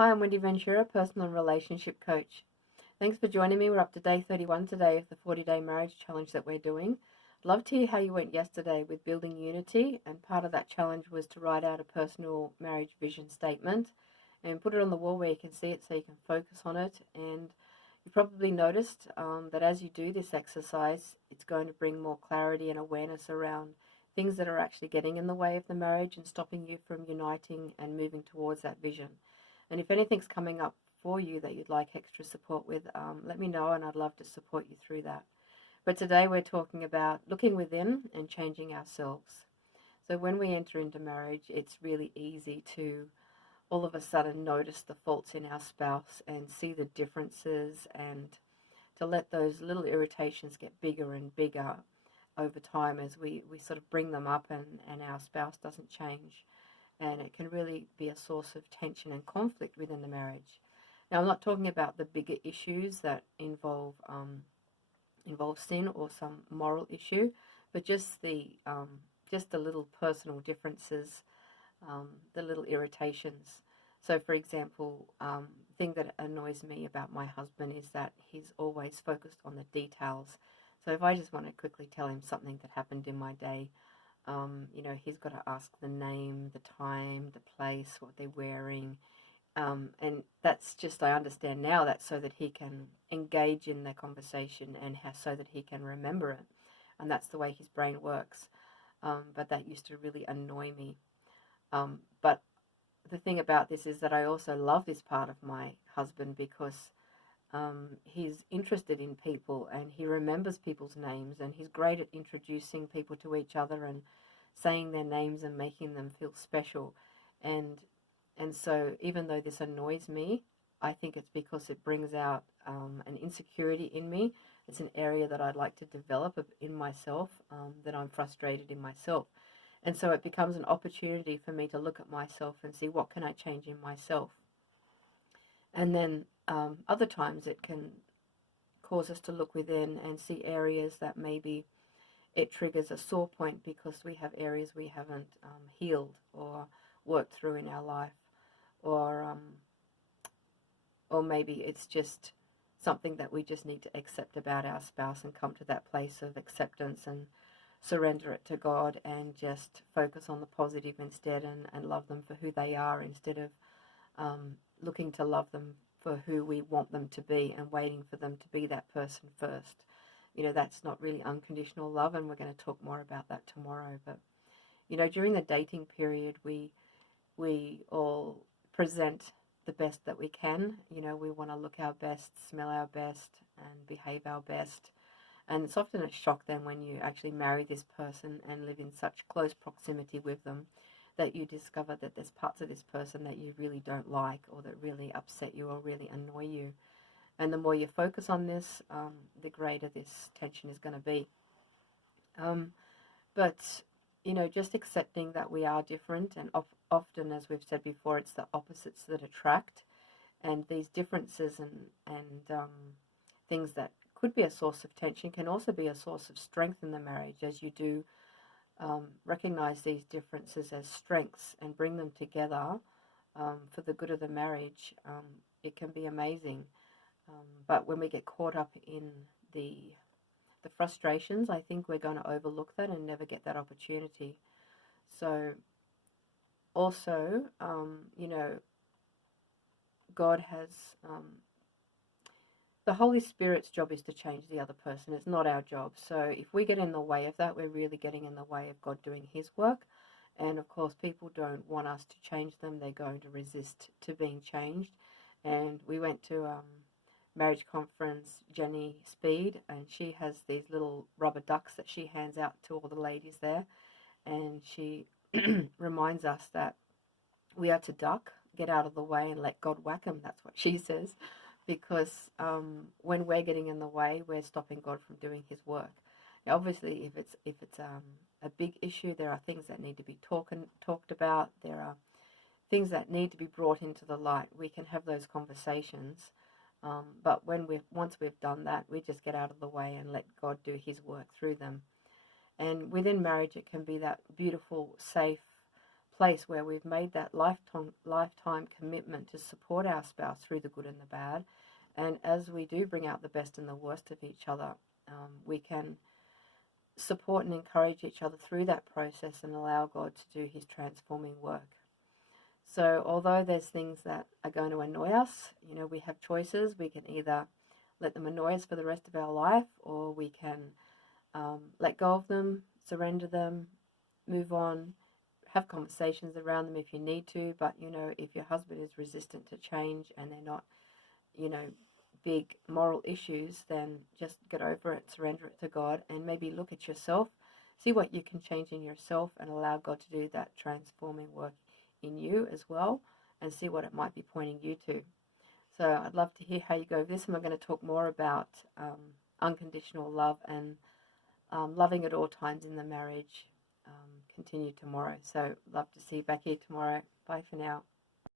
Hi, I'm Wendy Ventura, personal and relationship coach. Thanks for joining me. We're up to day 31 today of the 40-day marriage challenge that we're doing. I'd love to hear how you went yesterday with building unity, and part of that challenge was to write out a personal marriage vision statement and put it on the wall where you can see it so you can focus on it. And you probably noticed that as you do this exercise, it's going to bring more clarity and awareness around things that are actually getting in the way of the marriage and stopping you from uniting and moving towards that vision. And if anything's coming up for you that you'd like extra support with, let me know and I'd love to support you through that. But today we're talking about looking within and changing ourselves. So when we enter into marriage, it's really easy to all of a sudden notice the faults in our spouse and see the differences, and to let those little irritations get bigger and bigger over time as we sort of bring them up, and our spouse doesn't change. And it can really be a source of tension and conflict within the marriage. Now, I'm not talking about the bigger issues that involve sin or some moral issue, but just the little personal differences, the little irritations. So, for example, thing that annoys me about my husband is that he's always focused on the details. So, if I just want to quickly tell him something that happened in my day, he's got to ask the name, the time, the place, what they're wearing. And that's just, I understand now, that's so that he can engage in the conversation and so that he can remember it. And that's the way his brain works. But that used to really annoy me. But the thing about this is that I also love this part of my husband because he's interested in people and he remembers people's names, and he's great at introducing people to each other and saying their names and making them feel special. And so even though this annoys me, I think it's because it brings out an insecurity in me. It's an area that I'd like to develop in myself, that I'm frustrated in myself. And so it becomes an opportunity for me to look at myself and see what can I change in myself. And then other times it can cause us to look within and see areas that maybe it triggers a sore point because we have areas we haven't healed or worked through in our life, or maybe it's just something that we just need to accept about our spouse and come to that place of acceptance and surrender it to God and just focus on the positive instead, and love them for who they are instead of looking to love them for who we want them to be and waiting for them to be that person first. That's not really unconditional love, and we're going to talk more about that tomorrow. But during the dating period, we all present the best that we can. We want to look our best, smell our best, and behave our best. And it's often a shock then when you actually marry this person and live in such close proximity with them that you discover that there's parts of this person that you really don't like, or that really upset you or really annoy you. And the more you focus on this, the greater this tension is going to be. But just accepting that we are different, and often, as we've said before, it's the opposites that attract, and these differences and things that could be a source of tension can also be a source of strength in the marriage, as you do recognize these differences as strengths and bring them together for the good of the marriage. It can be amazing. But when we get caught up in the frustrations, I think we're going to overlook that and never get that opportunity. So also, God has, the Holy Spirit's job is to change the other person. It's not our job. So if we get in the way of that, we're really getting in the way of God doing his work. And of course, people don't want us to change them. They're going to resist to being changed. And we went to marriage conference, Jenny Speed, and she has these little rubber ducks that she hands out to all the ladies there. And she reminds us that we are to duck, get out of the way, and let God whack 'em. That's what she says. Because when we're getting in the way, we're stopping God from doing his work. Now, obviously, if it's a big issue, there are things that need to be talked about. There are things that need to be brought into the light. We can have those conversations, but once we've done that, we just get out of the way and let God do his work through them. And within marriage, it can be that beautiful, safe place where we've made that lifetime commitment to support our spouse through the good and the bad. And as we do bring out the best and the worst of each other, we can support and encourage each other through that process and allow God to do his transforming work. So although there's things that are going to annoy us, we have choices. We can either let them annoy us for the rest of our life, or we can let go of them, surrender them, move on, have conversations around them if you need to. But, if your husband is resistant to change and they're not, big moral issues, then just get over it, surrender it to God, and maybe look at yourself, see what you can change in yourself, and allow God to do that transforming work in you as well, and see what it might be pointing you to. So I'd love to hear how you go with this, and we're going to talk more about unconditional love and loving at all times in the marriage, continue tomorrow. So love to see you back here tomorrow. Bye for now.